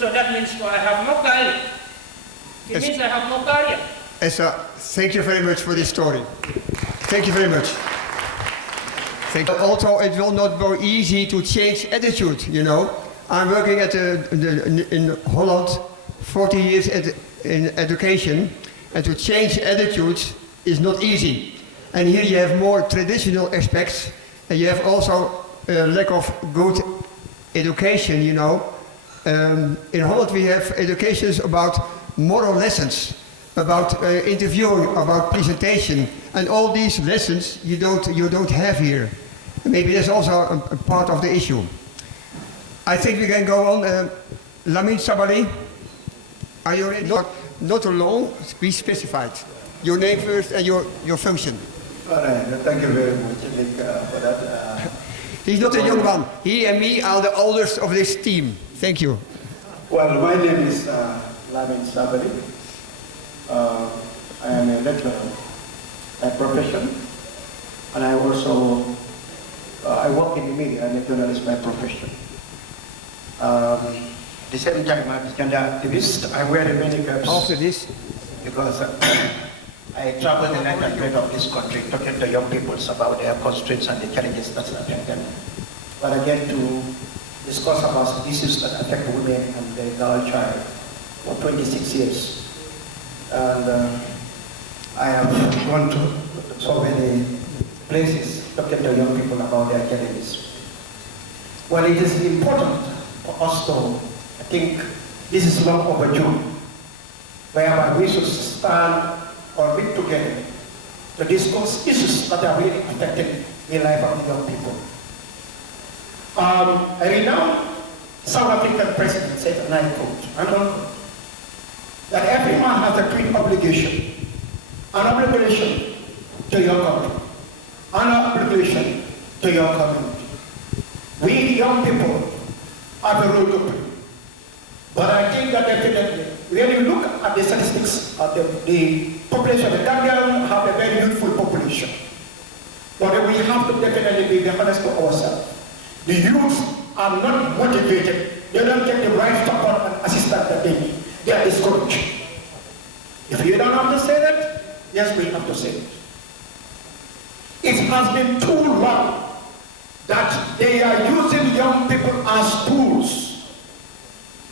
So that means I have no career. It means I have no career. Thank you very much for this story. Thank you very much. Also, it will not be easy to change attitude, you know. I'm working in Holland 40 years in education, and to change attitudes is not easy. And here you have more traditional aspects, and you have also a lack of good education, you know. In Holland we have educations about moral lessons, about interviewing, about presentation, and all these lessons you don't have here. Maybe that's also a part of the issue. I think we can go on. Lamin Sabali, are you ready? Not alone, be specified. Your name first and your function. All right, thank you very much, Nick, for that. He's not a young one. He and me are the oldest of this team. Thank you. Well, my name is Lamin Sabali. I am a lecturer by profession, and I also I work in the media. I'm a journalist by profession. At the same time, I'm a gender activist. I wear the many caps. After this, because I travel the length and breadth of this country talking to young people about their constraints and the challenges that affect them. But again, to discuss about issues that affect women and the girl child for 26 years. And I have gone to so many places talking to young people about their challenges. Well, it is important for us to, I think this is long overdue, whereby we should stand or meet together to discuss issues that are really affecting the life of the young people. A renowned South African president said, and I quote, I don't quote, that every man has a twin obligation, an obligation to your country, an obligation to your community. We young people have a role to play. But I think that definitely, when you look at the statistics of the population, the Gambians have a very youthful population. But we have to definitely be honest to ourselves. The youth are not motivated. They don't get the right support and assistance that they need. They are discouraged. If you don't have to say that, yes, we have to say it. It has been too long that they are using young people as tools,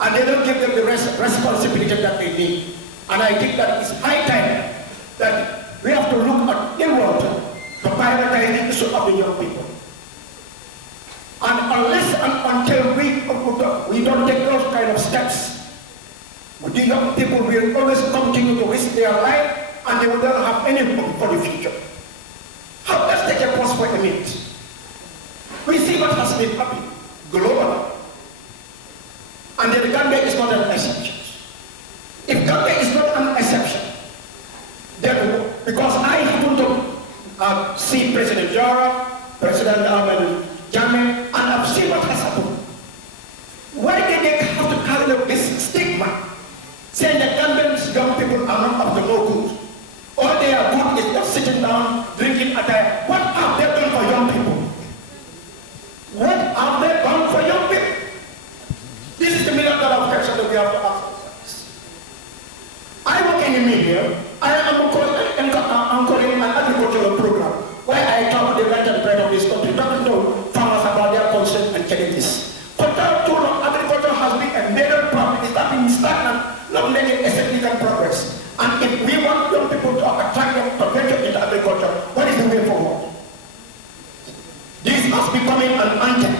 and they don't give them the responsibility that they need. And I think that it's high time that we have to look at inward to prioritize the issue of the young people. And unless and until we don't take those kind of steps, the young people will always continue to risk their life, and they will not have any hope for the future. Let's take a pause for a minute. We see what has been happening globally. And the Gambia is not an exception. If Gambia is not an exception, then because I happen to see President Jara, President Jammeh, and I've seen what has happened. Why did they have to carry up this stigma, saying that Gambian young people are not up to no good? All they are good is just sitting down, drinking at a... What have they done for young people? What have they done for young people? This is the million-dollar question that we have to ask ourselves. I work in the media. I am anchoring an agricultural program where I talk the length and breadth of this country, talking to farmers about their concerns and challenges. For too long, agriculture has been a major problem. It's not been stagnant, not making a significant progress. And if we want young people to attract them to venture into agriculture, what is the way forward? This has becoming an anthem.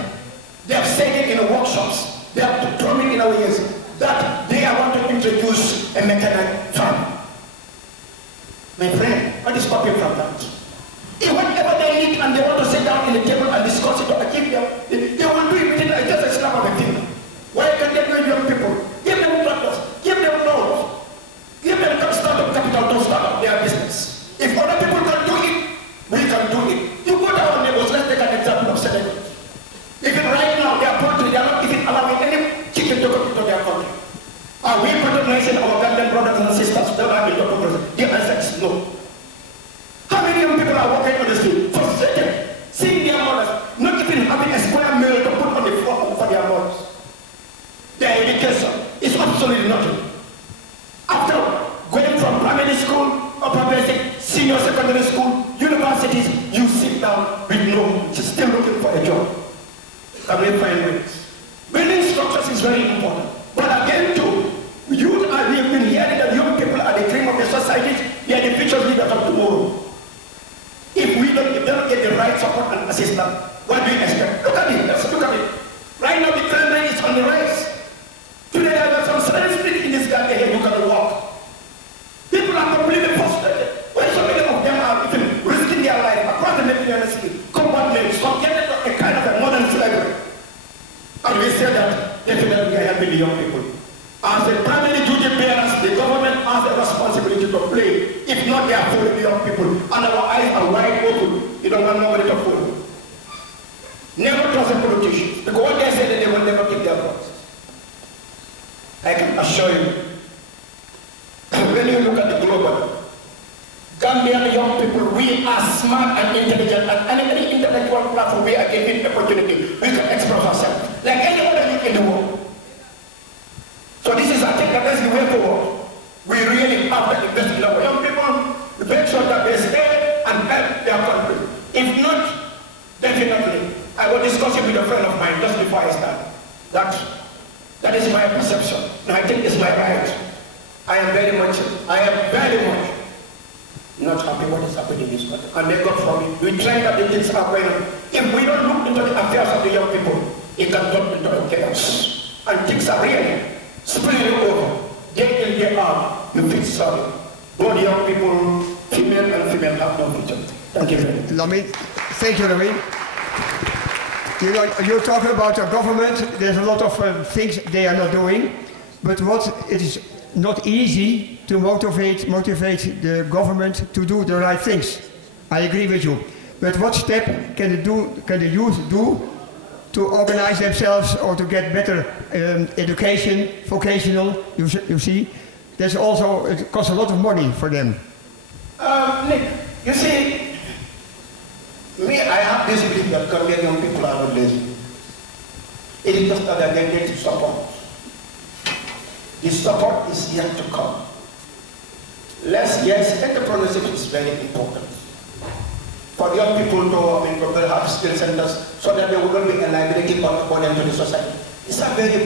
They have said it in the workshops. They have told me in our years that they want to introduce a mechanized farm. My friend, what is copying from that? If whatever they need and they want to sit down in the table and discuss it to achieve them, they will do it within just a snap of a finger. Why can't they do young people? Give them tractors, give them loans, give them startup capital to start up their business. If other people can do it, we can do it. You go to our neighbors, let's take an example of Senegal. Even right now, they are poultry, they are not even allowing any chicken to come into their country. Are we patronizing our Gambian brothers and sisters? They are the answer is no. How many young people are walking on the street, frustrated, seeing their mothers not even a job? Can we find ways? Building structures is very important. But again, too, youth are, we have been hearing that young people are the cream of the society, they are the future leaders of tomorrow. If they don't get the right support and assistance, what do you expect? Look at it, let's look at it. Right now, the crime rate is on the rise. Today, there are some sudden street in this country here, you cannot walk. People are completely frustrated. When so many of them are even risking their life across the Mediterranean, combatants, subjected to a kind of a modern slavery. And we say that definitely we are helping the young people. As a primary duty bearers, the government has a responsibility to play. If not, they are fooling the young people. And our eyes are wide open. You don't want nobody to fool. Never trust a politician. Because what they say that they will never keep their promises. I can assure you, when you look at the global, Gambian young people, we are smart and intelligent, and any intellectual platform we are given opportunity, we can express ourselves like any other youth in the world. So this is, I think, that's the way forward. We really have to invest in our young people, to make sure that they stay and help their country. If not, definitely, I will discuss it with a friend of mine just before I start. That is my perception, and I think it's my right. I am very much not happy what is happening in this country. And may God forbid, we try that the things are going on. If we don't look into the affairs of the young people, it can turn into a chaos. And things are really spilling over. Day in, day out, you feel sorry. Both young people, female and female, have no future. Thank you very much. Lamin, thank you, Lamin. You know, you're talking about the government. There's a lot of things they are not doing, but it is not easy to motivate the government to do the right things. I agree with you. But what step can the youth do to organize themselves or to get better education, vocational? You see, there's also, it costs a lot of money for them. Nick, you see, me, I have this belief that Gambian young people are not lazy. It is just that they get support. The support is yet to come. Yes, entrepreneurship is very important. For young people to have skill centers so that they will not be a liability for them to the society. These are very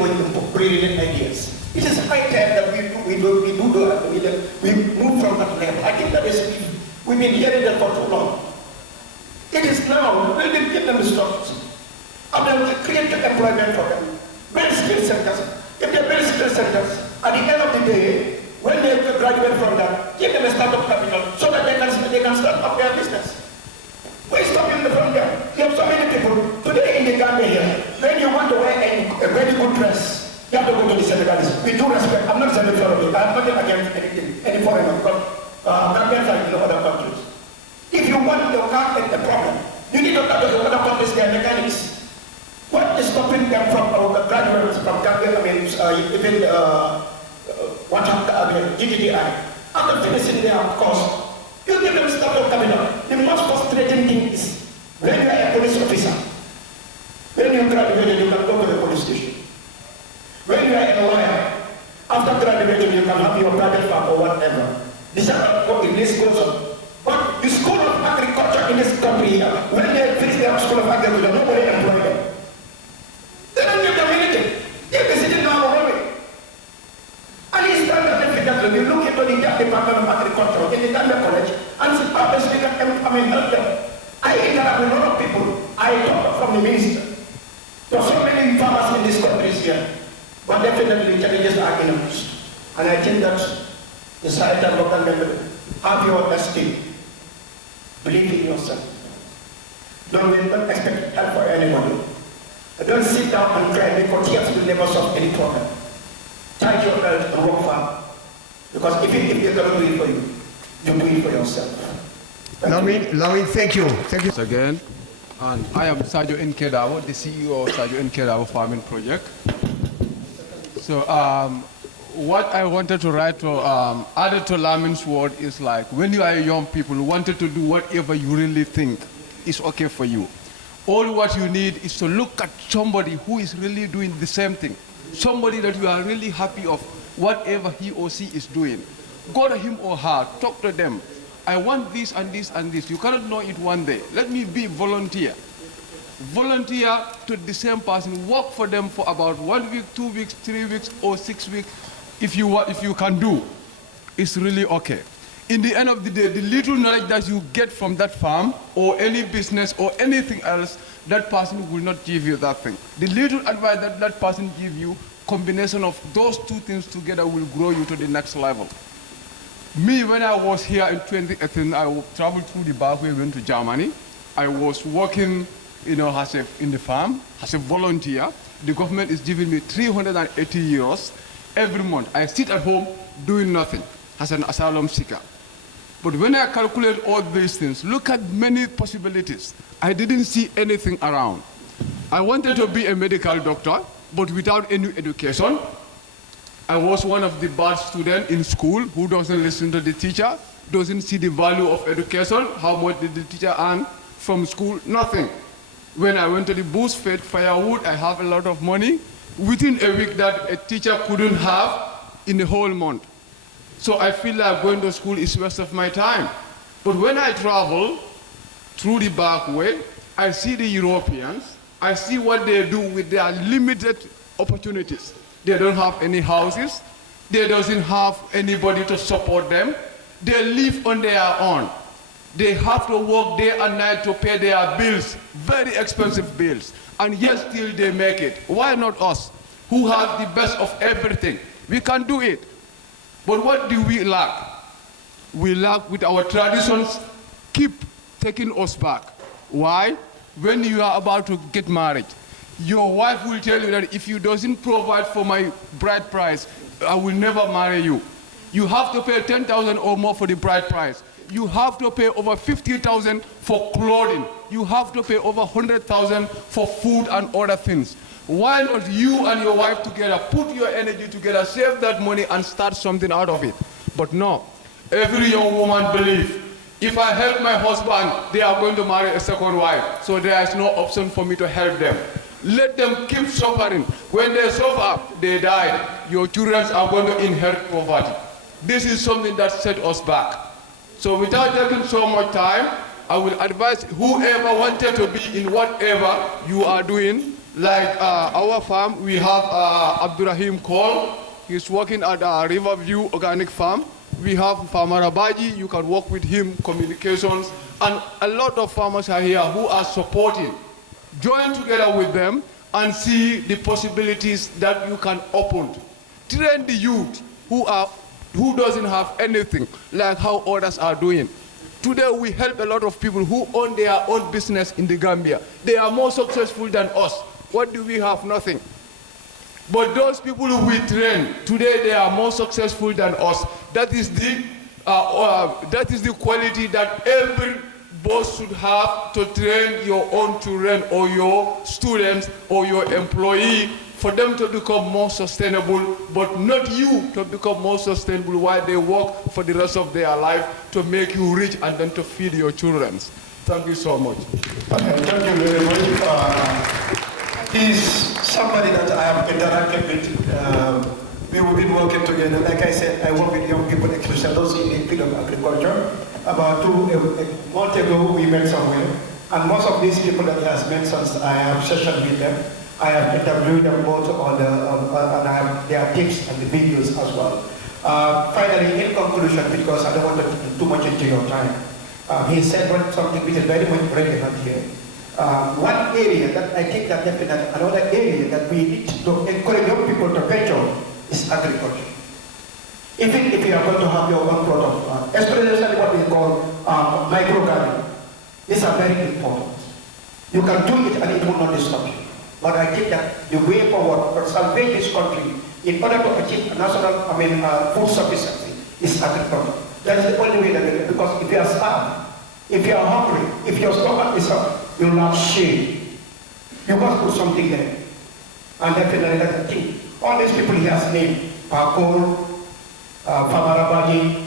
brilliant ideas. It is high time that we move from that level. I think that is, we've been hearing that for too long. It is now, we will give them the structures. And then we create employment for them. Build skill centers. If they build skill centers, at the end of the day, when they graduate from that, give them a startup capital so that they can start up their business. We're stopping from there. You have so many people. Today in the Gambia here, when you want to wear a very good dress, you have to go to the Senegalese. We do respect. I'm not saying foreign. I'm not against anything, any foreigner, because Gambians are in other countries. If you want your car a problem, you need to talk to the other countries, their mechanics. What is stopping them from our graduates from Gambia, even GTI, after finishing their course, you give them startup capital. The most frustrating thing is when you are a police officer, when you graduate, you can go to the police station. When you are a lawyer, after graduating, you can have your private farm or whatever. This goes on. But the school of agriculture in this country, when they finish their school of agriculture, nobody employs them. They don't give them anything. They're sitting down already. And it's time that we look into the Department of Agriculture in the Gambia College and see how best we can help them. I interact with a lot of people. I talk from the minister. There are so many farmers in this country here, but definitely challenges are enormous. And I think that the side of local member, have your esteem. Believe in yourself. Don't expect help for anybody. Don't sit down and cry because tears will never solve any problem. Tighten your belt and work hard. Because if they cannot do it for you, you do it for yourself. Lamin, thank you. Thank you. Again, and I am Sadio Nkedawo, the CEO of Sadio Nkedawo Farming Project. So what I wanted to write to add to Lamin's word is like, when you are young people, you wanted to do whatever you really think is okay for you. All what you need is to look at somebody who is really doing the same thing. Somebody that you are really happy of whatever he or she is doing. Go to him or her, talk to them. I want this and this and this. You cannot know it one day. Let me be volunteer. volunteer to the same person, work for them for about 1 week, 2 weeks, 3 weeks, or 6 weeks, if you can do, it's really okay. In the end of the day, the little knowledge that you get from that farm or any business or anything else, that person will not give you that thing. The little advice that that person give you, combination of those two things together will grow you to the next level. Me, when I was here in 2018, I traveled through the back, we went to Germany. I was working, in the farm, as a volunteer. The government is giving me 380 euros every month. I sit at home doing nothing as an asylum seeker. But when I calculate all these things, look at many possibilities. I didn't see anything around. I wanted to be a medical doctor, but without any education. I was one of the bad students in school who doesn't listen to the teacher, doesn't see the value of education. How much did the teacher earn from school? Nothing. When I went to the bush, fed firewood, I have a lot of money. Within a week that a teacher couldn't have in the whole month. So I feel like going to school is a waste of my time. But when I travel through the back way, I see the Europeans, I see what they do with their limited opportunities. They don't have any houses, they doesn't have anybody to support them, they live on their own. They have to work day and night to pay their bills, very expensive bills, and yet still they make it. Why not us, who have the best of everything? We can do it. But what do we lack? We lack with our traditions, keep taking us back. Why? When you are about to get married, your wife will tell you that if you doesn't provide for my bride price, I will never marry you. You have to pay 10,000 or more for the bride price. You have to pay over 50,000 for clothing. You have to pay over 100,000 for food and other things. Why not you and your wife together, put your energy together, save that money and start something out of it? But no, every young woman believes, if I help my husband, they are going to marry a second wife. So there is no option for me to help them. Let them keep suffering. When they suffer, they die. Your children are going to inherit poverty. This is something that set us back. So without taking so much time, I will advise whoever wanted to be in whatever you are doing. Like our farm, we have Abdurrahim Cole. He's working at Riverview Organic Farm. We have Farmer Abaji. You can work with him, communications. And a lot of farmers are here who are supporting. Join together with them and see the possibilities that you can open. Train the youth who doesn't have anything, like how others are doing. Today we help a lot of people who own their own business in the Gambia. They are more successful than us. What do we have? Nothing. But those people who we train, today they are more successful than us. That is the quality that every boss should have, to train your own children or your students or your employee for them to become more sustainable, but not you to become more sustainable while they work for the rest of their life to make you rich and then to feed your children. Thank you so much. Okay, thank you very much. He's somebody that I have interacted with. We've been working together. Like I said, I work with young people, especially those in the field of agriculture. About a month ago, we met somewhere, and most of these people that he has mentioned, I have sessions with them. I have interviewed them both on and I have their tips and the videos as well. Finally, in conclusion, because I don't want to take too much into your time, he said something which is very much relevant here. One area that I think that definitely another area that we need to encourage young people to venture is agriculture. Even if you are going to have your own product, especially what we call micro gardening, these are very important. You can do it and it will not disturb you. But I think that the way forward for salvage this country in order to achieve national, food sufficiency is agriculture. That is the only way that we can, because if you are starved, if you are hungry, if your stomach is up, you will have shame. You must put something there. And definitely that's the thing. All these people he has named, Pakol, Famarabaji,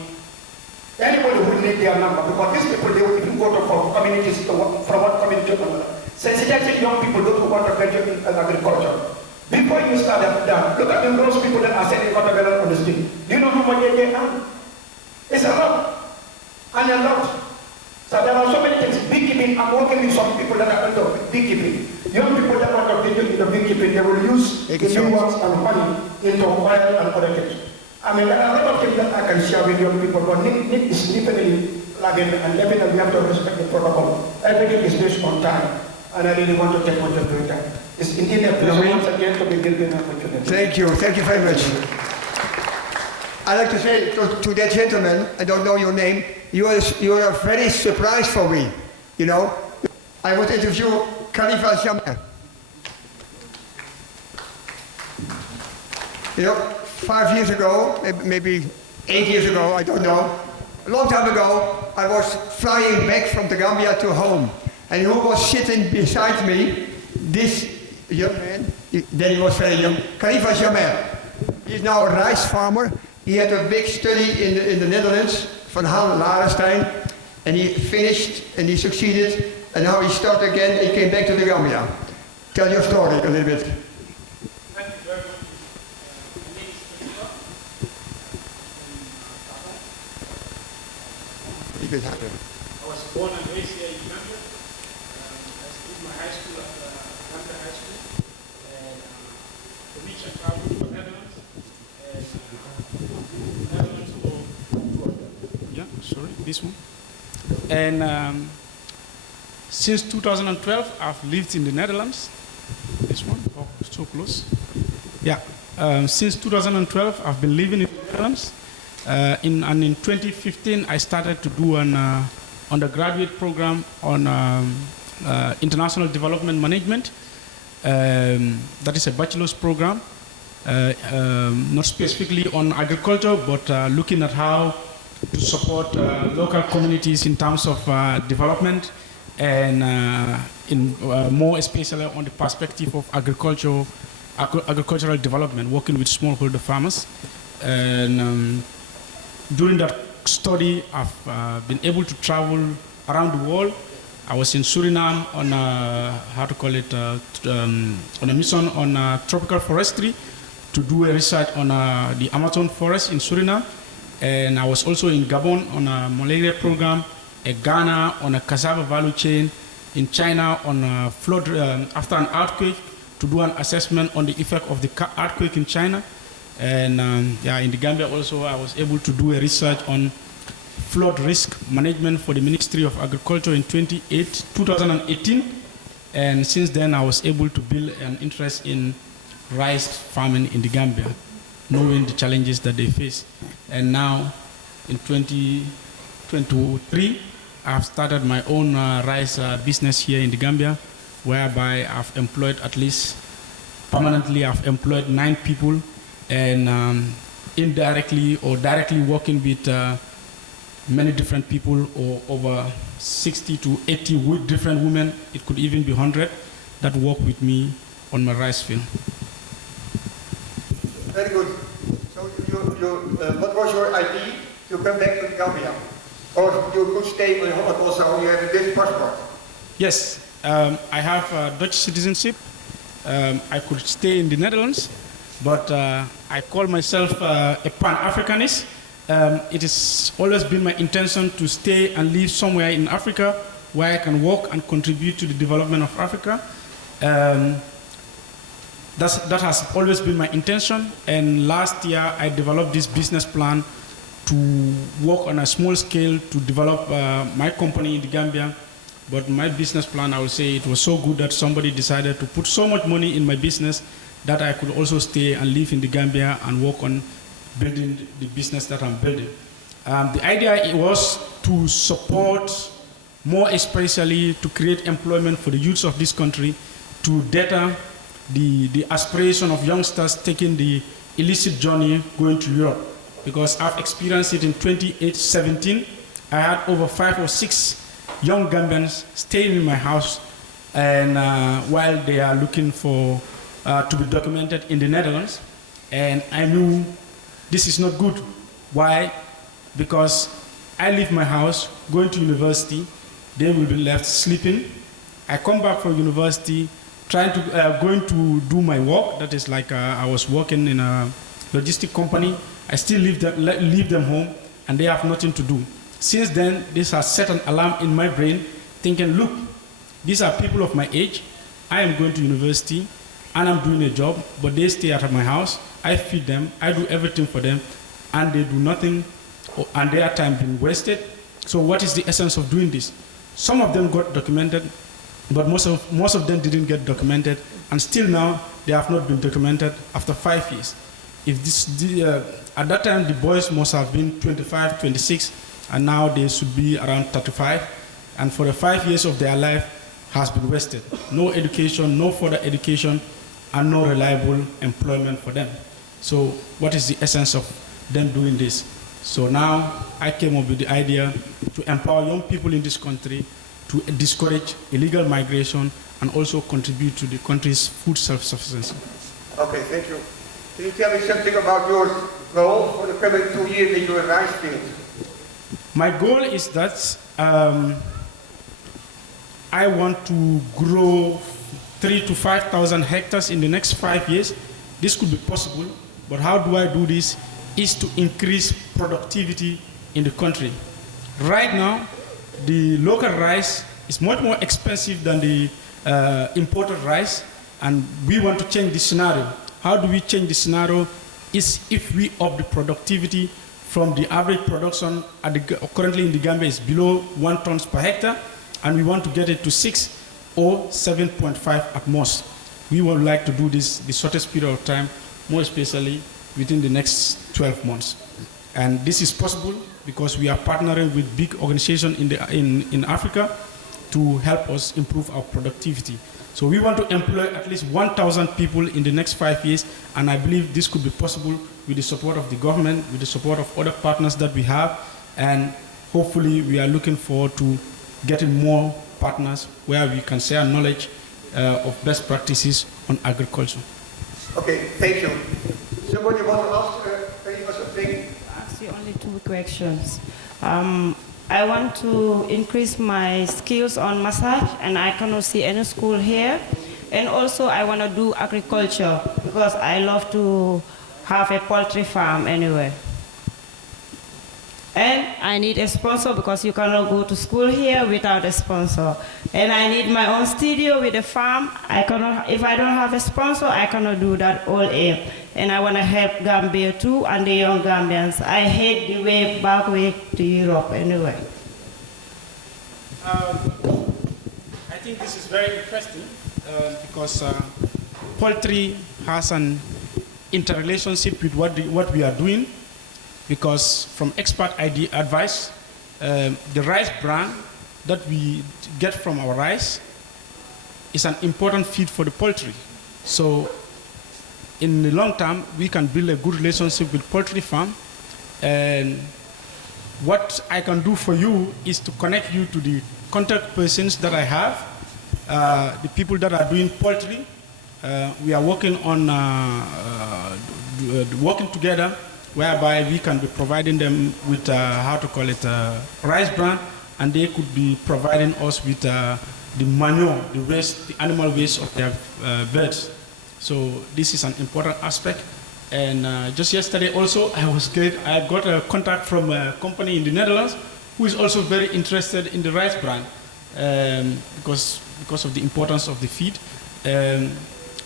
anybody who need their number, because these people, they will even go to from communities, from one community to another. Sensitizing young people, those who want to venture in agriculture. Before you start that, look at those people that are selling watermelon on the street. Do you know how much they earn? It's a lot. And a lot. So there are so many things. Beekeeping, I'm working with some people that are into beekeeping. Young people that want to get into beekeeping, they will use the mealworms and honey into oil and other things. I mean, there are a lot of things that I can share with young people, but Nick is definitely lagging, and definitely we have to respect the protocol. Everything is based on time, and I really want to take what you're doing time. It's indeed a pleasure once again to be given an opportunity. Thank you very much. I'd like to say to that gentleman, I don't know your name, you are very surprised for me, you know. I want to interview Khalifa Jammeh. You know, 5 years ago, maybe 8 years ago, I don't know, a long time ago, I was flying back from the Gambia to home. And who was sitting beside me? This young man, then he was very young, Khalifa Jammeh. He's now a rice farmer. He had a big study in the Netherlands, Van Haan Larenstein, and he finished and he succeeded, and now he started again and came back to the Gambia. Tell your story a little bit. Thank you very much. My name is Christopher. I was born and raised here in Gambia. I studied my high school at Gambia High School, and the mission traveled to the Netherlands. This one. And since 2012, I've lived in the Netherlands. This one, oh, so close. Yeah, since 2012, I've been living in the Netherlands. And in 2015, I started to do an undergraduate program on international development management. That is a bachelor's program, not specifically on agriculture, but looking at how to support local communities in terms of development, and more especially on the perspective of agricultural development, working with smallholder farmers. And during that study, I've been able to travel around the world. I was in Suriname on on a mission on tropical forestry to do a research on the Amazon forest in Suriname. And I was also in Gabon on a malaria program, in Ghana on a cassava value chain, in China on a flood after an earthquake to do an assessment on the effect of the earthquake in China. And yeah, in the Gambia also I was able to do a research on flood risk management for the Ministry of Agriculture in 2018. And since then I was able to build an interest in rice farming in the Gambia, knowing the challenges that they face. And now, in 2023, I've started my own rice business here in the Gambia, whereby I've employed at least, permanently, I've employed 9 people, and indirectly or directly working with many different people, or over 60 to 80 different women, it could even be 100, that work with me on my rice field. Very good. So what was your idea to come back to Gambia? Or you could stay in Holland also, you have a Dutch passport? Yes, I have Dutch citizenship. I could stay in the Netherlands, but I call myself a Pan-Africanist. It has always been my intention to stay and live somewhere in Africa where I can work and contribute to the development of Africa. That has always been my intention, and last year I developed this business plan to work on a small scale to develop my company in the Gambia. But my business plan, I would say, it was so good that somebody decided to put so much money in my business that I could also stay and live in the Gambia and work on building the business that I'm building. The idea was to support, more especially to create employment for the youths of this country, to deter the aspiration of youngsters taking the illicit journey going to Europe. Because I've experienced it in 2017. I had over 5 or 6 young Gambians staying in my house, and while they are looking for to be documented in the Netherlands. And I knew this is not good. Why? Because I leave my house, going to university, they will be left sleeping. I come back from university, going to do my work. That is like I was working in a logistic company. I still leave them home, and they have nothing to do. Since then, this has set an alarm in my brain, thinking, look, these are people of my age. I am going to university, and I'm doing a job, but they stay at my house. I feed them, I do everything for them, and they do nothing, and their time being wasted. So what is the essence of doing this? Some of them got documented, but most of them didn't get documented, and still now they have not been documented after 5 years. If at that time the boys must have been 25, 26, and now they should be around 35, and for the 5 years of their life has been wasted. No education, no further education, and no reliable employment for them. So what is the essence of them doing this? So now I came up with the idea to empower young people in this country to discourage illegal migration and also contribute to the country's food self-sufficiency. Okay, thank you. Can you tell me something about your goal for the coming 2 years in your rice field? My goal is that I want to grow 3,000 to 5,000 hectares in the next 5 years. This could be possible, but how do I do this? Is to increase productivity in the country. Right now, the local rice is much more expensive than the imported rice, and we want to change this scenario. How do we change the scenario? Is if we up the productivity from the average production currently in the Gambia is below 1 ton per hectare, and we want to get it to 6 or 7.5 at most. We would like to do this the shortest period of time, more especially within the next 12 months. And this is possible because we are partnering with big organizations in Africa to help us improve our productivity. So we want to employ at least 1,000 people in the next 5 years, and I believe this could be possible with the support of the government, with the support of other partners that we have, and hopefully we are looking forward to getting more partners where we can share knowledge of best practices on agriculture. Okay, thank you. Somebody want to ask something? Ask you only 2 questions. I want to increase my skills on massage, and I cannot see any school here. And also I want to do agriculture because I love to have a poultry farm anyway. And I need a sponsor because you cannot go to school here without a sponsor. And I need my own studio with a farm. If I don't have a sponsor, I cannot do that all in. And I want to help Gambia too and the young Gambians. I hate the back way to Europe anyway. I think this is very interesting because poultry has an interrelationship with what we are doing. Because from expert advice, the rice bran that we get from our rice is an important feed for the poultry. So in the long term, we can build a good relationship with poultry farm. And what I can do for you is to connect you to the contact persons that I have, the people that are doing poultry. We are working on working together, whereby we can be providing them with, rice bran, and they could be providing us with the manure, the waste, the animal waste of their birds. So this is an important aspect. And just yesterday also, I got a contact from a company in the Netherlands who is also very interested in the rice bran because of the importance of the feed.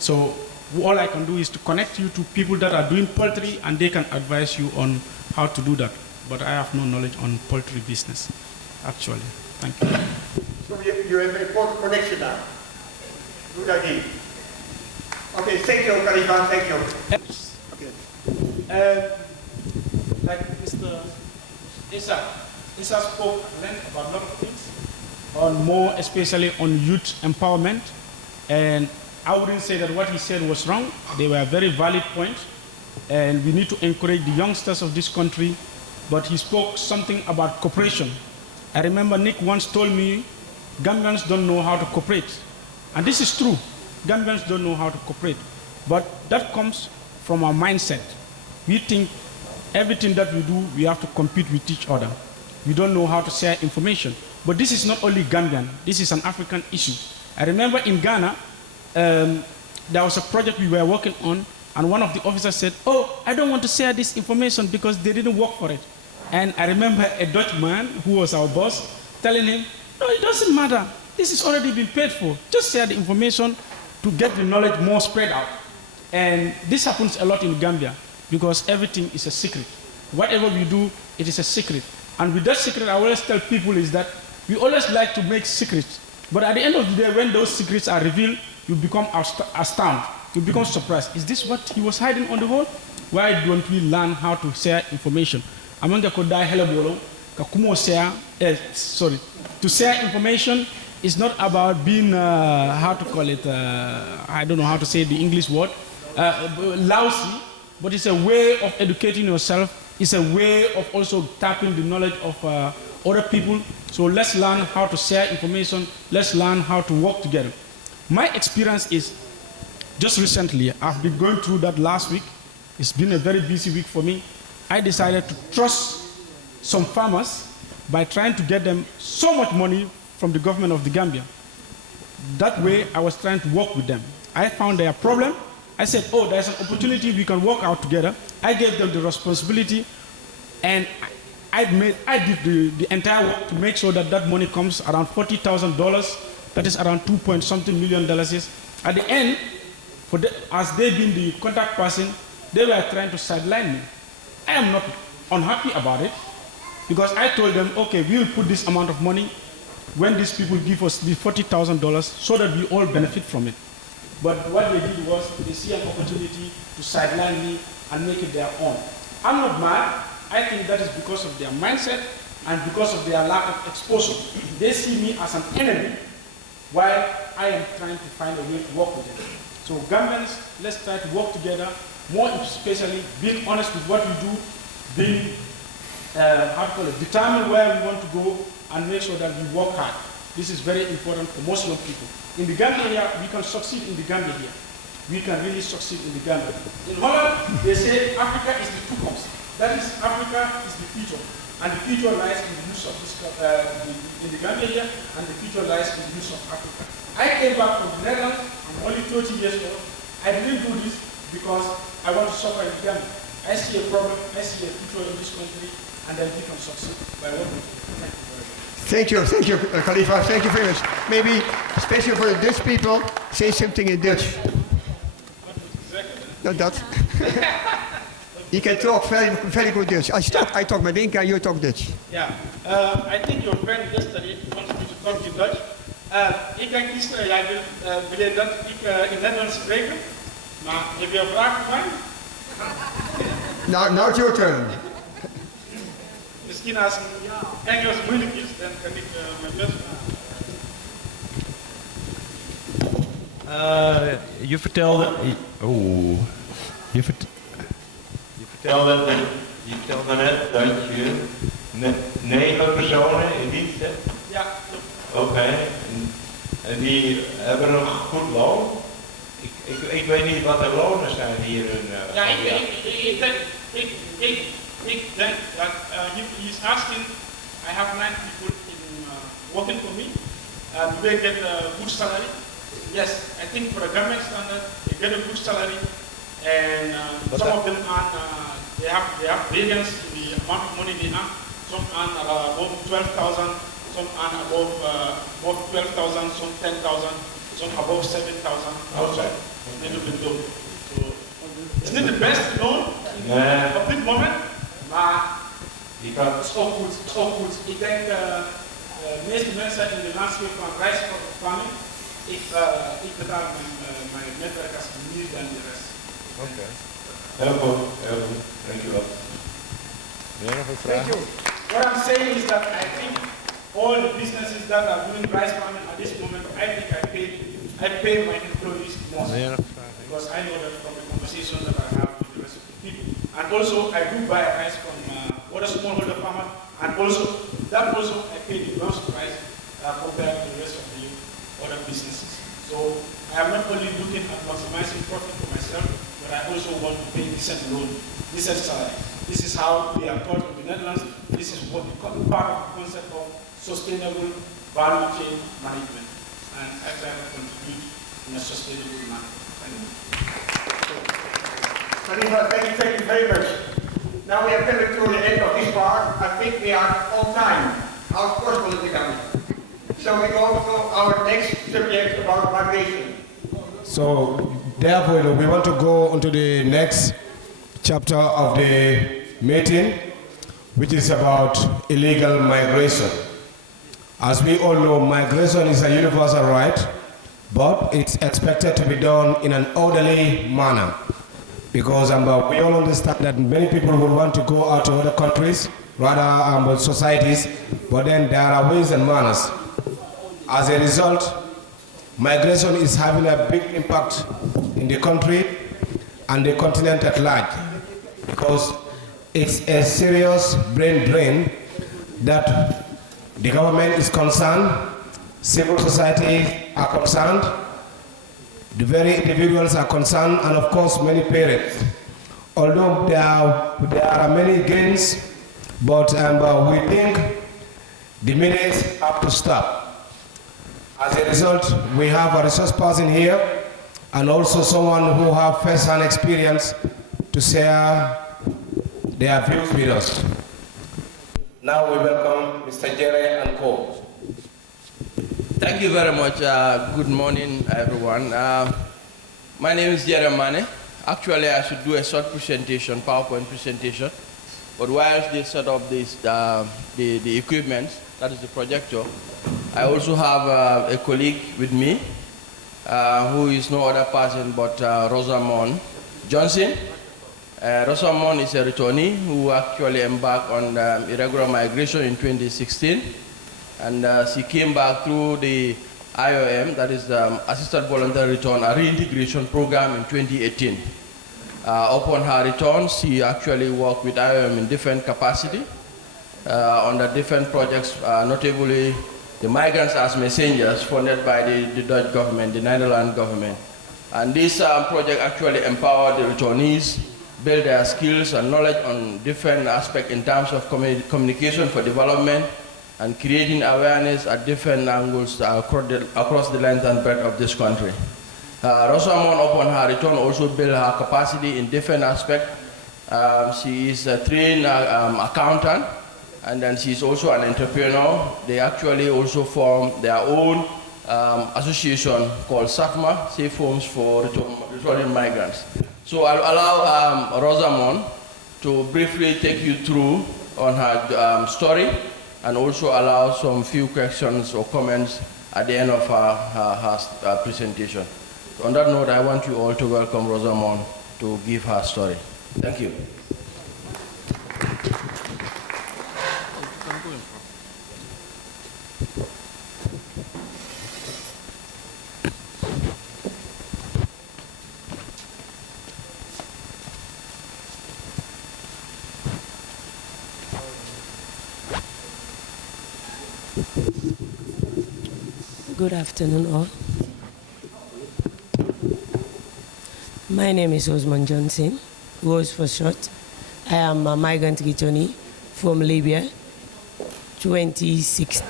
So all I can do is to connect you to people that are doing poultry, and they can advise you on how to do that. But I have no knowledge on poultry business, actually. Thank you. So you have an important connection now. Good idea. Okay, thank you, Khalifa, thank you. Okay. Like Mr. Isa spoke at length about a lot of things, on more especially on youth empowerment. And I wouldn't say that what he said was wrong. They were very valid points, and we need to encourage the youngsters of this country. But he spoke something about cooperation. I remember Nick once told me, Gambians don't know how to cooperate. And this is true. Gambians don't know how to cooperate. But that comes from our mindset. We think everything that we do, we have to compete with each other. We don't know how to share information. But this is not only Gambian. This is an African issue. I remember in Ghana, there was a project we were working on, and one of the officers said, "Oh, I don't want to share this information because they didn't work for it." And I remember a Dutch man who was our boss telling him, no, it doesn't matter. This has already been paid for. Just share the information to get the knowledge more spread out. And this happens a lot in Gambia because everything is a secret. Whatever we do, it is a secret. And with that secret, I always tell people is that we always like to make secrets. But at the end of the day, when those secrets are revealed, you become astounded. You become surprised. Is this what he was hiding on the wall? Why don't we learn how to share information? Among Kodai Helabolo, Kakumo share, to share information is not about being, how to call it, I don't know how to say the English word, lousy, but it's a way of educating yourself. It's a way of also tapping the knowledge of other people. So let's learn how to share information. Let's learn how to work together. My experience is, just recently, I've been going through that last week. It's been a very busy week for me. I decided to trust some farmers by trying to get them so much money from the government of the Gambia. That way, I was trying to work with them. I found their problem. I said, oh, there's an opportunity we can work out together. I gave them the responsibility, and I did the entire work to make sure that that money comes around $40,000. That is around $2.something million. At the end, as they being the contact person, they were trying to sideline me. I am not unhappy about it because I told them, okay, we will put this amount of money when these people give us the $40,000 so that we all benefit from it. But what they did was they see an opportunity to sideline me and make it their own. I'm not mad. I think that is because of their mindset and because of their lack of exposure. They see me as an enemy while I am trying to find a way to work with them. So Gambians, let's try to work together, more especially being honest with what we do, being determine where we want to go and make sure that we work hard. This is very important for most young people. In the Gambia here, we can succeed in the Gambia here. We can really succeed in the Gambia. In Holland, they say Africa is the toekomst. That is, Africa is the future. And the future lies in the use of this, in the Gambia here, and the future lies in the use of Africa. I came back from the Netherlands, I'm only 30 years old. I didn't do this because I want to suffer in the Gambia. I see a problem, I see a future in this country, and then we can succeed by working together. Thank you, Khalifa. Thank you very much. Maybe, especially for the Dutch people, say something in Dutch. No, that. You can talk very good Dutch. I talk Madinka, you talk Dutch. Yeah, I think your friend yesterday wanted me to talk in Dutch. Ik denk niet, jij wil dat ik in Nederlands spreken, maar heb je een vraag voor mij? Now it's your turn. Misschien als Engels moeilijk is, dan kan ik mijn best vragen. Je vertelde net dat je 9 personen in dienst hebt. Ja, klopt. Oké. En die hebben een goed loon. Ik weet niet wat de lonen zijn hier in. Ja, ik denk dat he's asking. I have 9 people working for me. Do they get a good salary? Yes, I think for a government standard, they get a good salary, and some of them earn. They have variance in the amount of money they earn. Some earn above 12,000. Some earn above 12,000. Some 10,000. Some above 7,000. Also, a little bit low. So it's not the best loan at this moment, but it's all good. It's all good. Ik denk meeste mensen in de landscape van rijstfarming, ik betaal mijn netwerk als meer dan de rest. Oké. Heel goed, heel goed. Dankjewel. Thank you. What I'm saying is that I think all the businesses that are doing rice farming at this moment, I think I pay my employees more. Because I know that from the conversation that I have with the rest of the people. And also, I do buy rice from other smallholder farmers, and also, I pay the most price compared to the rest of the other businesses. So, I am not only looking at maximizing profit for myself, but I also want to pay decent loan, decent salary. This is how we are taught in the Netherlands. This is what part of the concept of sustainable value chain management. And I try to contribute in a sustainable manner. Thank you. Thank you very much. Now we are coming to the end of this part. I think we are on time. How's possible in the Gambia? So we go to our next subject about migration. So therefore, we want to go on to the next chapter of the meeting, which is about illegal migration. As we all know, migration is a universal right, but it's expected to be done in an orderly manner. Because we all understand that many people would want to go out to other countries, rather societies, but then there are ways and manners. As a result, migration is having a big impact in the country and the continent at large, because it's a serious brain drain that the government is concerned, civil society are concerned, the very individuals are concerned, and of course many parents. Although there are many gains, but we think the minutes have to stop. As a result, we have a resource person here and also someone who have first-hand experience to share their views with us. Now we welcome Mr. Jerry and Co. Thank you very much. Good morning, everyone. My name is Jerry Mane. Actually, I should do a short presentation, PowerPoint presentation. But whilst they set up this, the equipment, that is the projector, I also have a colleague with me who is no other person but Rosamond Johnson. Rosamond is a returnee who actually embarked on irregular migration in 2016. And she came back through the IOM, that is the Assisted Voluntary Return, a reintegration program in 2018. Upon her return, she actually worked with IOM in different capacity under different projects, notably the Migrants as Messengers, funded by the Dutch government, the Netherlands government. And this project actually empowered the returnees, build their skills and knowledge on different aspects in terms of communication for development, and creating awareness at different angles across the length and breadth of this country. Rosamond, upon her return, also built her capacity in different aspects. She is a trained accountant, and then she's also an entrepreneur. They actually also formed their own association called SAFMA, Safe Homes for Returning Migrants. So I'll allow Rosamond to briefly take you through on her story, and also allow some few questions or comments at the end of her presentation. So on that note, I want you all to welcome Rosamond to give her story. Thank you. Good afternoon, all. My name is Osman Johnson, Rose for short. I am a migrant returnee from Libya, 2016.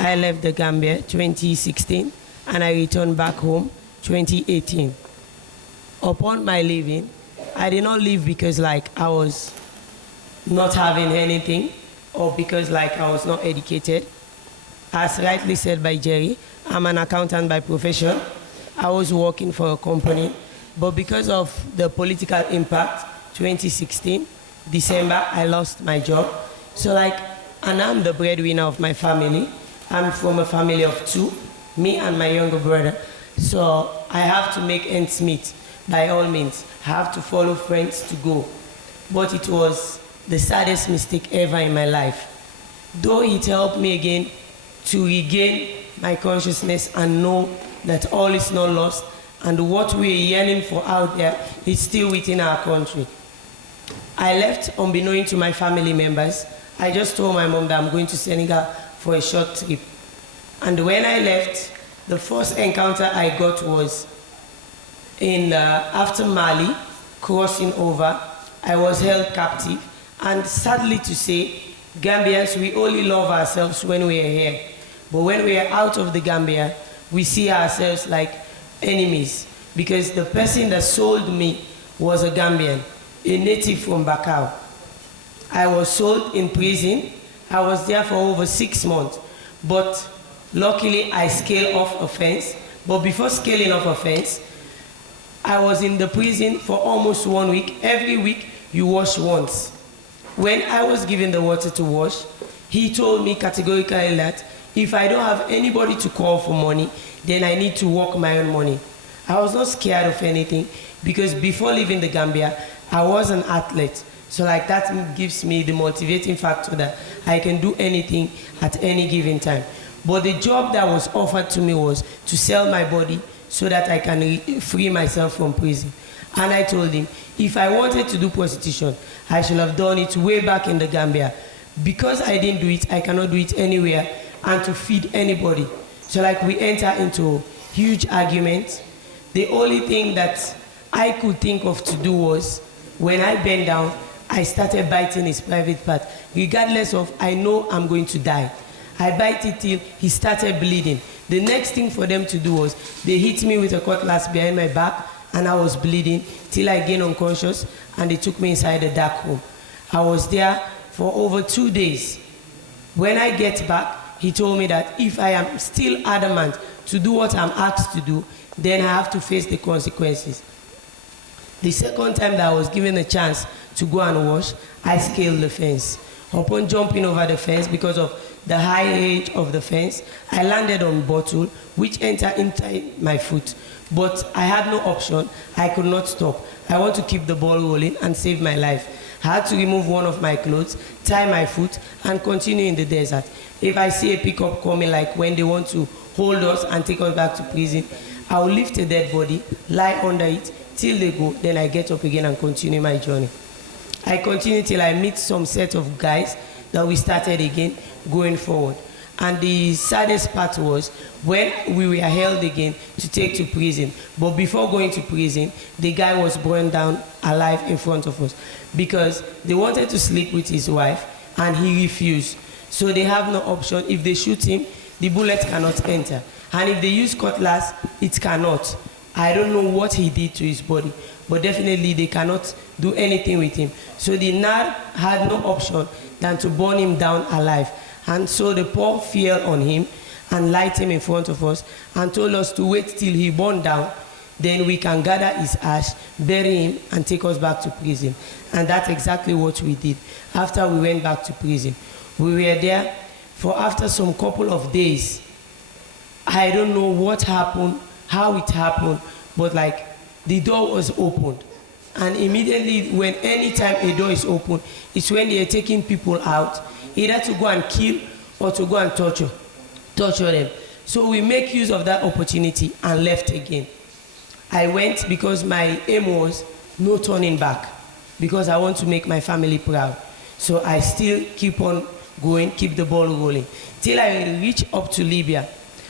I left the Gambia 2016 and I returned back home 2018. Upon my leaving, I did not leave because I was not having anything, or because I was not educated. As rightly said by Jerry, I'm an accountant by profession. I was working for a company, but because of the political impact, 2016, December, I lost my job. So and I'm the breadwinner of my family. I'm from a family of two, me and my younger brother. So I have to make ends meet by all means. I have to follow friends to go. But it was the saddest mistake ever in my life. Though it helped me again to regain my consciousness and know that all is not lost and what we're yearning for out there is still within our country. I left unbeknown to my family members. I just told my mom that I'm going to Senegal for a short trip. And when I left, the first encounter I got was after Mali, crossing over. I was held captive. And sadly to say, Gambians, we only love ourselves when we are here. But when we are out of the Gambia, we see ourselves like enemies. because the person that sold me was a Gambian, a native from Bakau. I was sold in prison. I was there for over 6 months, but luckily I scaled off a fence. But before scaling off a fence, I was in the prison for almost 1 week. Every week you wash once. When I was given the water to wash, he told me categorically that if I don't have anybody to call for money, then I need to work my own money. I was not scared of anything because before leaving the Gambia, I was an athlete. So like that gives me the motivating factor that I can do anything at any given time. But the job that was offered to me was to sell my body so that I can free myself from prison. And I told him, if I wanted to do prostitution, I should have done it way back in the Gambia. Because I didn't do it, I cannot do it anywhere and to feed anybody. So like we enter into huge arguments. The only thing that I could think of to do was, when I bent down, I started biting his private part. Regardless of, I know I'm going to die. I bite it till he started bleeding. The next thing for them to do was, they hit me with a cutlass behind my back, and I was bleeding till I gained unconscious, and they took me inside the dark room. I was there for over 2 days. When I get back, he told me that if I am still adamant to do what I'm asked to do, then I have to face the consequences. The second time that I was given a chance to go and wash, I scaled the fence. Upon jumping over the fence, because of the high edge of the fence, I landed on bottle, which entered inside my foot. But I had no option. I could not stop. I want to keep the ball rolling and save my life. I had to remove one of my clothes, tie my foot, and continue in the desert. If I see a pickup coming, like when they want to hold us and take us back to prison, I will lift a dead body, lie under it, till they go, then I get up again and continue my journey. I continue till I meet some set of guys that we started again going forward. And the saddest part was when we were held again to take to prison. But before going to prison, the guy was burned down alive in front of us because they wanted to sleep with his wife and he refused. So they have no option. If they shoot him, the bullet cannot enter. And if they use cutlass, it cannot. I don't know what he did to his body, but definitely they cannot do anything with him. So the NAR had no option than to burn him down alive. And so the pour fell on him and light him in front of us and told us to wait till he burned down, then we can gather his ash, bury him, and take us back to prison. And that's exactly what we did. After we went back to prison, we were there for after some couple of days. I don't know what happened, how it happened, but like the door was opened. And immediately when anytime a door is open, it's when they are taking people out, either to go and kill or to go and torture them. So we make use of that opportunity and left again. I went because my aim was no turning back, because I want to make my family proud. So I still keep on going, keep the ball rolling, till I reach up to Libya.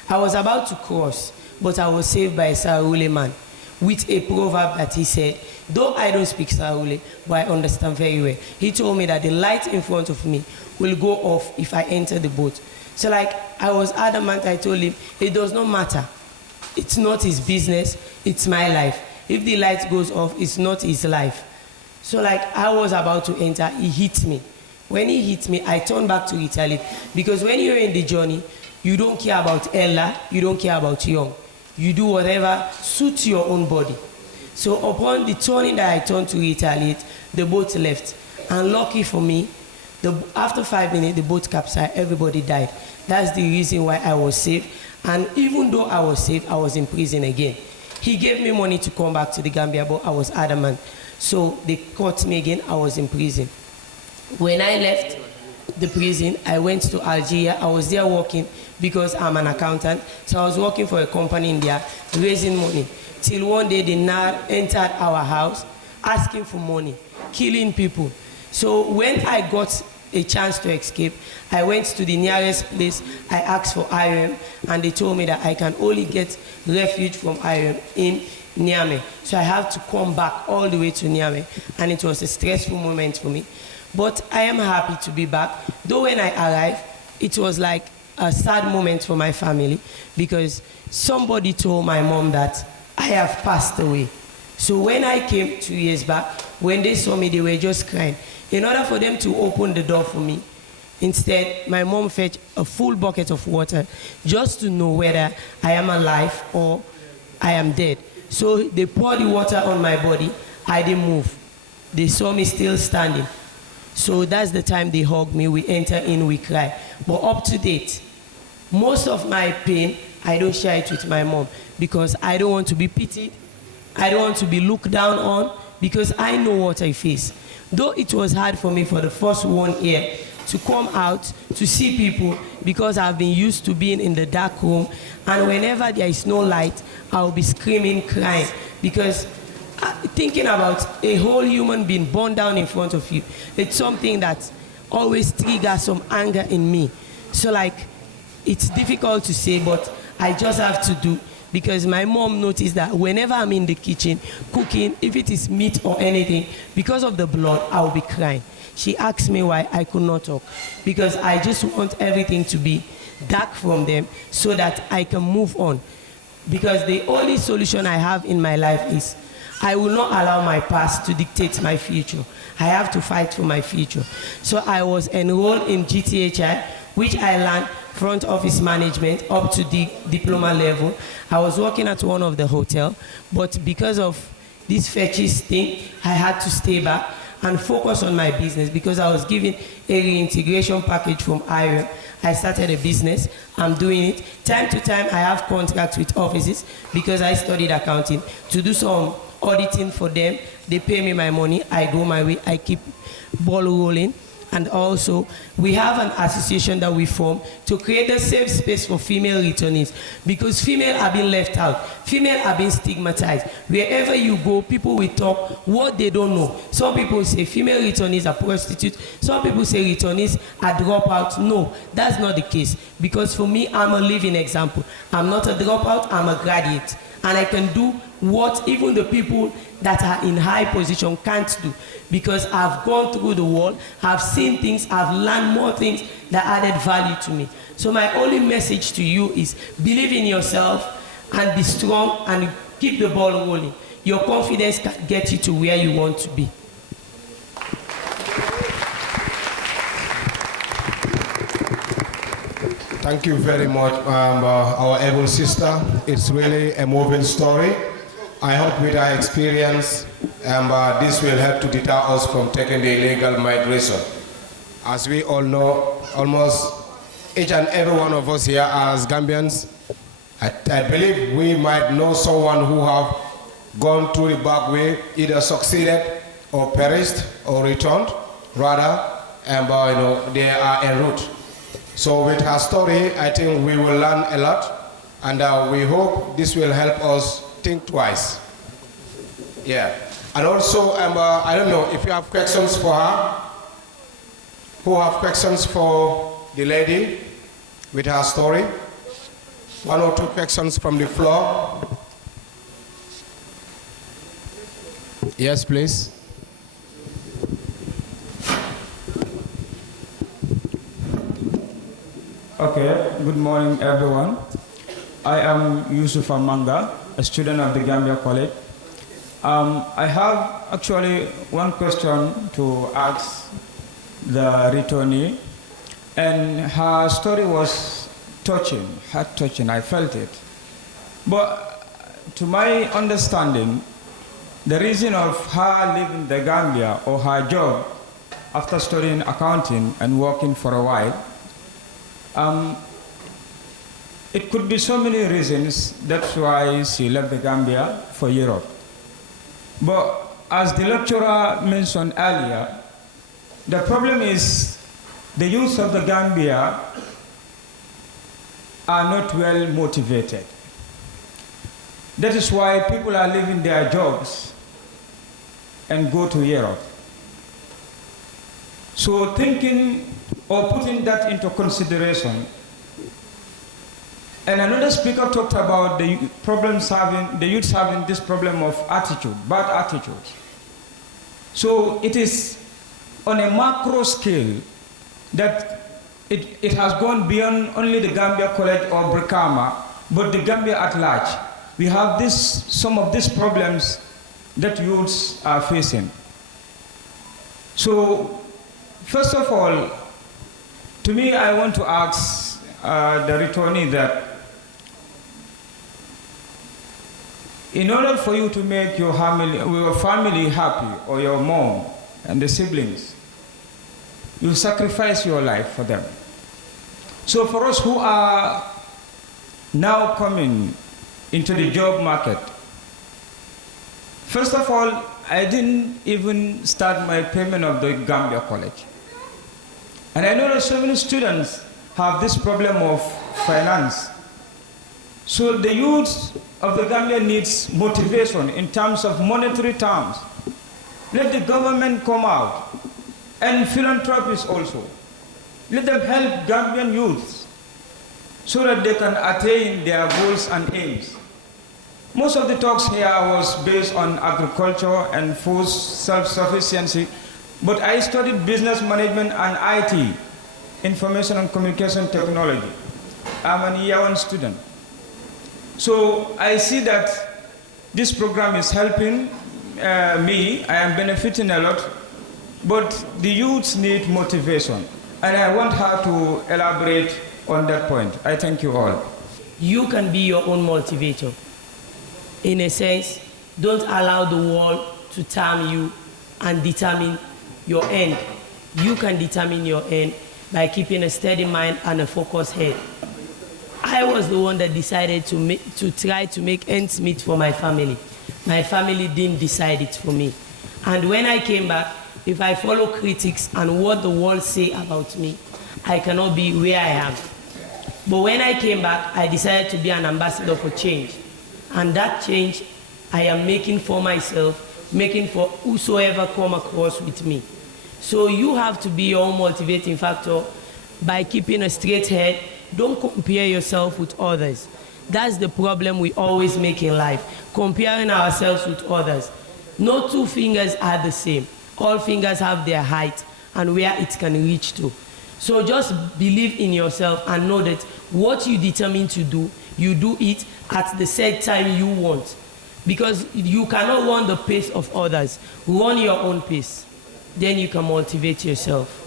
I was about to cross, but I was saved by a Sahrawi man with a proverb that he said, though I don't speak Sahrawi, but I understand very well. He told me that the light in front of me will go off if I enter the boat. So like, I was adamant, I told him, it does not matter. It's not his business, it's my life. If the light goes off, it's not his life. So like, I was about to enter, he hit me. When he hit me, I turned back to retaliate. Because when you're in the journey, you don't care about Ella, you don't care about Young. You do whatever suits your own body. So upon the turning that I turned to retaliate, the boat left. And lucky for me, after 5 minutes, the boat capsized, everybody died. That's the reason why I was saved. And even though I was saved, I was in prison again. He gave me money to come back to the Gambia, but I was adamant. So they caught me again, I was in prison. When I left the prison, I went to Algeria. I was there working because I'm an accountant. So I was working for a company in there, raising money. Till one day, the NAR entered our house, asking for money, killing people. So when I got a chance to escape, I went to the nearest place. I asked for IOM, and they told me that I can only get refuge from IOM in Niamey. So I have to come back all the way to Niamey, and it was a stressful moment for me. But I am happy to be back. Though when I arrived, it was like a sad moment for my family, because somebody told my mom that I have passed away. So when I came 2 years back, when they saw me, they were just crying. In order for them to open the door for me, instead, my mom fetched a full bucket of water just to know whether I am alive or I am dead. So they poured the water on my body. I didn't move. They saw me still standing. So that's the time they hugged me. We enter in, we cry. But up to date, most of my pain, I don't share it with my mom because I don't want to be pitied. I don't want to be looked down on because I know what I face. Though it was hard for me for the first 1 year to come out, to see people, because I've been used to being in the dark room, and whenever there is no light, I'll be screaming, crying, because thinking about a whole human being born down in front of you, it's something that always triggers some anger in me. So like, it's difficult to say, but I just have to do, because my mom noticed that whenever I'm in the kitchen cooking, if it is meat or anything, because of the blood, I'll be crying. She asked me why I could not talk, because I just want everything to be dark from them so that I can move on. Because the only solution I have in my life is I will not allow my past to dictate my future. I have to fight for my future. So I was enrolled in GTHI, which I learned front office management up to the diploma level. I was working at one of the hotel, but because of this fetish thing, I had to stay back and focus on my business because I was given a reintegration package from IRM. I started a business, I'm doing it. Time to time, I have contracts with offices because I studied accounting to do some auditing for them. They pay me my money, I go my way, I keep ball rolling. And also, we have an association that we form to create a safe space for female returnees because females are being left out. Females are being stigmatized. Wherever you go, people will talk what they don't know. Some people say female returnees are prostitutes. Some people say returnees are dropouts. No, that's not the case. Because for me, I'm a living example. I'm not a dropout, I'm a graduate. And I can do what even the people that are in high position can't do. Because I've gone through the world, I've seen things, I've learned more things that added value to me. So my only message to you is believe in yourself and be strong and keep the ball rolling. Your confidence can get you to where you want to be. Thank you very much, our able sister. It's really a moving story. I hope with our experience, this will help to deter us from taking the illegal migration. As we all know, almost each and every one of us here as Gambians, I believe we might know someone who have gone through the back way, either succeeded or perished or returned. Rather, they are en route. So with her story, I think we will learn a lot, and we hope this will help us think twice. Yeah. And also, I don't know if you have questions for her. Who have questions for the lady with her story? 1 or 2 questions from the floor. Yes, please. Okay, good morning everyone. I am Yusuf Amanga, a student of the Gambia College. I have actually one question to ask the returnee, and her story was touching, heart-touching, I felt it. But to my understanding, the reason of her leaving the Gambia or her job after studying accounting and working for a while, it could be so many reasons. That's why she left the Gambia for Europe. But as the lecturer mentioned earlier, the problem is the youth of the Gambia are not well motivated. That is why people are leaving their jobs and go to Europe. So thinking or putting that into consideration, and another speaker talked about the youth having this problem of attitude, bad attitudes. So it is on a macro scale that it has gone beyond only the Gambia College or Brikama, but the Gambia at large. we have some of these problems that youths are facing. So, first of all, to me, I want to ask the returnee that in order for you to make your family happy, or your mom and the siblings, you sacrifice your life for them. So for us who are now coming into the job market, first of all, I didn't even start my payment of the Gambia College. And I know that so many students have this problem of finance. So the youth of the Gambia needs motivation in terms of monetary terms. Let the government come out, and philanthropists also. Let them help Gambian youths so that they can attain their goals and aims. Most of the talks here was based on agriculture and food self-sufficiency, but I studied business management and IT, information and communication technology. I'm an year one student. So I see that this program is helping me. I am benefiting a lot, but the youths need motivation. And I want her to elaborate on that point. I thank you all. You can be your own motivator. In a sense, don't allow the world to term you and determine your end. You can determine your end by keeping a steady mind and a focused head. I was the one that decided to try to make ends meet for my family. My family didn't decide it for me. And when I came back, if I follow critics and what the world say about me, I cannot be where I am. But when I came back, I decided to be an ambassador for change. And that change I am making for myself, making for whosoever come across with me. So you have to be your own motivating factor by keeping a straight head. Don't compare yourself with others. That's the problem we always make in life, comparing ourselves with others. No two fingers are the same. All fingers have their height and where it can reach to. So just believe in yourself and know that what you determine to do, you do it at the set time you want. Because you cannot run the pace of others. Run your own pace. Then you can motivate yourself.